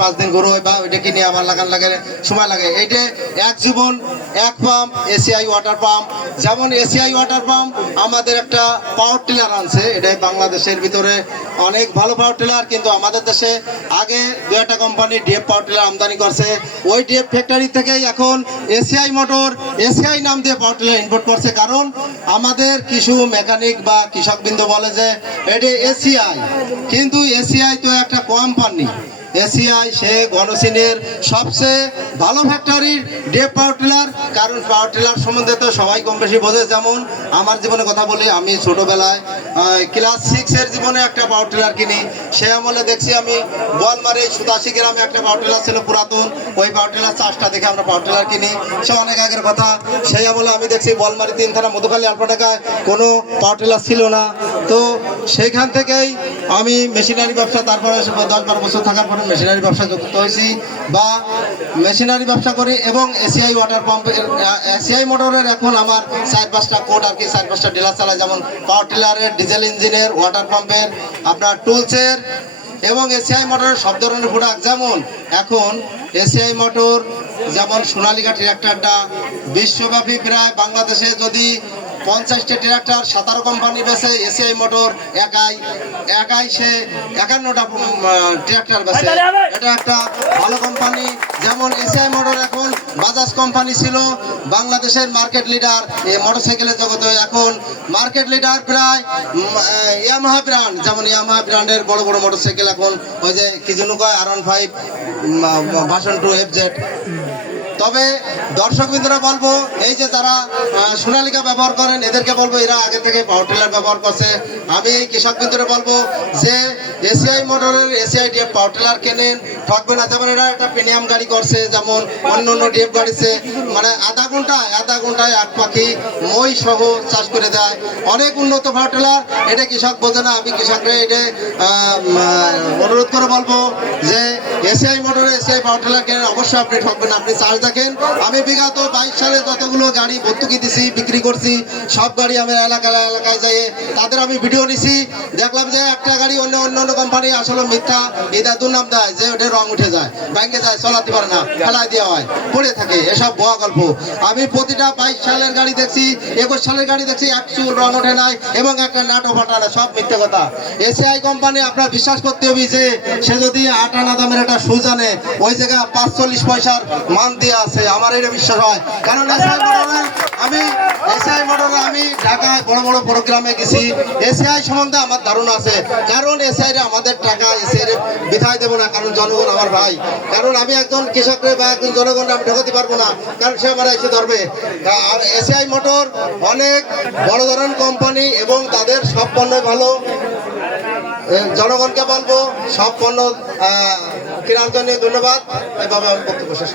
পাঁচ দিন গরু হয় বা ওইটা কিনে আমার লাগান লাগে, সময় লাগে। এইটা এক জীবন, এক পাম্প এসিআই ওয়াটার পাম্প যেমন এসিআই ওয়াটার পাম্প আমাদের একটা পাওয়ার টিলার আনছে। এটা বাংলাদেশের ভিতরে অনেক ভালো পাওয়ার টিলার কিন্তু আমাদের দেশে আগে দু একটা কোম্পানি ডিএফ পাওয়ার টিলার আমদানি করছে। ওই ডিএফ ফ্যাক্টরি থেকেই এখন এসিআই মোটর এসিআই নাম দিয়ে পাওয়ার টিলার ইম্পোর্ট করছে। কারণ আমাদের কিছু মেকানিক বা কৃষকবৃন্দ বলে যে, এটি এসিআই কিন্তু এসিআই তো একটা কোম্পানি এসিআই, সে গণসিনের সবচেয়ে ভালো ফ্যাক্টরি ডে পাওয়ার টিলার কারণ পাওয়ার টিলার সম্বন্ধে তো সবাই কম বেশি বোঝে যেমন আমার জীবনে কথা বলি, আমি ছোটবেলায় ক্লাস সিক্সের জীবনে একটা পাওয়ার টিলার কিনি। সে আমলে দেখছি আমি বলমারে সুতাশি গ্রামে একটা পাওয়ার টিলার ছিল পুরাতন। ওই পাওয়ার টিলার চাষটা দেখে আমরা পাওয়ার টিলার কিনি। সে অনেক আগের কথা। সেই আমলে আমি দেখছি বলমারি তিন থানা মধুখালী আলপা টাকায় কোনো পাওয়ার টিলার ছিল না। তো সেইখান থেকেই আমি মেশিনারি ব্যবসা, তারপরে দশ বারো বছর থাকার পরে মেশিনারি ব্যবসা যুক্ত হয়েছি বা মেশিনারি ব্যবসা করি এবং এসিআই ওয়াটার পাম্পের এসিআই মোটরের এখন আমার চার পাঁচটা কোড আর কি চার পাঁচটা ডিলার চালায়? যেমন পাওয়ার টিলারের ডিজেল ইঞ্জিনের ওয়াটার পাম্পের আপনার টুলসের এবং এসিআই মোটরের সব ধরনের প্রোডাক্ট যেমন এখন এসিআই মোটর যেমন সোনালিকা ট্রাক্টরটা বিশ্বব্যাপী প্রায় বাংলাদেশে যদি পঞ্চাশটা ট্রাক্টর সাতারো কোম্পানি বেছে এসিআই মোটর একাই একাই সে একান্নটা ট্রাক্টর বেছে এটা একটা ভালো কোম্পানি। যেমন এসিআই মোটর এখন বাজাজ কোম্পানি ছিল বাংলাদেশের মার্কেট লিডার এই মোটরসাইকেলের জগতে। এখন মার্কেট লিডার প্রায় ইয়ামাহা ব্র্যান্ড। যেমন ইয়ামাহা ব্র্যান্ডের বড় বড় মোটরসাইকেল এখন ওই যে কি যেন কয় R one five version two F Z. তবে দর্শক বিন্দুরা বলব, এই যে যারা সোনালিকা ব্যবহার করেন, এদেরকে বলব, এরা আগে থেকে পাওয়ার টিলার ব্যবহার করছে। আমি এই কৃষক বিন্দুরা বলব যে এসিআই মোটরের এসিআই ডিএফ পাওয়ার টিলার কেনেন ঠকবে না। যেমন এরা একটা প্রিমিয়াম গাড়ি করছে, যেমন অন্য অন্য ডিএফ গাড়িছে মানে আধা ঘণ্টা আধা ঘন্টায় এক পাখি মই সহ চাষ করে দেয়। অনেক উন্নত পাওয়ার টিলার, এটা কৃষক বোঝে না। আমি কৃষকরা এটা অনুরোধ করে বলব যে এসিআই মোটরে এসিআই পাওয়ার টিলার কেনেন, অবশ্যই আপনি ঠকবেন আপনি চার্জ দেখেন। আমি বিগত বাইশ সালে যতগুলো গাড়ি ভর্তুকি দিছি, বিক্রি করছি, সব গাড়ি আমি এলাকায় এলাকায় যাই তাদের আমি ভিডিও নিছি। দেখলাম যে একটা গাড়ি অন্য অন্য অন্য কোম্পানি, আসলে মিথ্যা এটা দুর্নাম দেয়, যে ওটা রং উঠে যায়। ব্যাংকে যায়, চলাতে পারে না ফেলায় দেওয়া হয়, পড়ে থাকে, এসব ভুয়া গল্প আমি প্রতিটা বাইশ সালের গাড়ি দেখছি, একুশ সালের গাড়ি দেখছি, এক চুল রং ওঠে নাই এবং একটা নাটো ফাটা না সব মিথ্যে কথা। এসিআই কোম্পানি, আপনার বিশ্বাস করতে হবে যে, সে যদি আট আনা দামের একটা সুজ আনে ওই জায়গায় পাঁচচল্লিশ পয়সার মান দিয়ে আছে, আমার এটা বিশ্বাস হয়। কারণ এসআই মোটরের আমি, এসআই মোটরে আমি ঢাকায় বড় বড় প্রোগ্রামে গেছি। এসআই সম্বন্ধে আমার ধারণা আছে। কারণ এসআই রে আমাদের টাকা এসআই রে বিথায় দেবো না, কারণ জনগণ আমার ভাই। কারণ আমি একজন কৃষকরে বা একজন জনগণ আমি ঠকাতে পারব না, কারণ সে আমার এসে ধরবে। আর এসআই মোটর অনেক বড় ধরনের কোম্পানি এবং তাদের সব পণ্যই ভালো। জনগণকে বলব, সব পণ্য কেনার জন্য ধন্যবাদ। এভাবে আমি বক্তব্য শেষ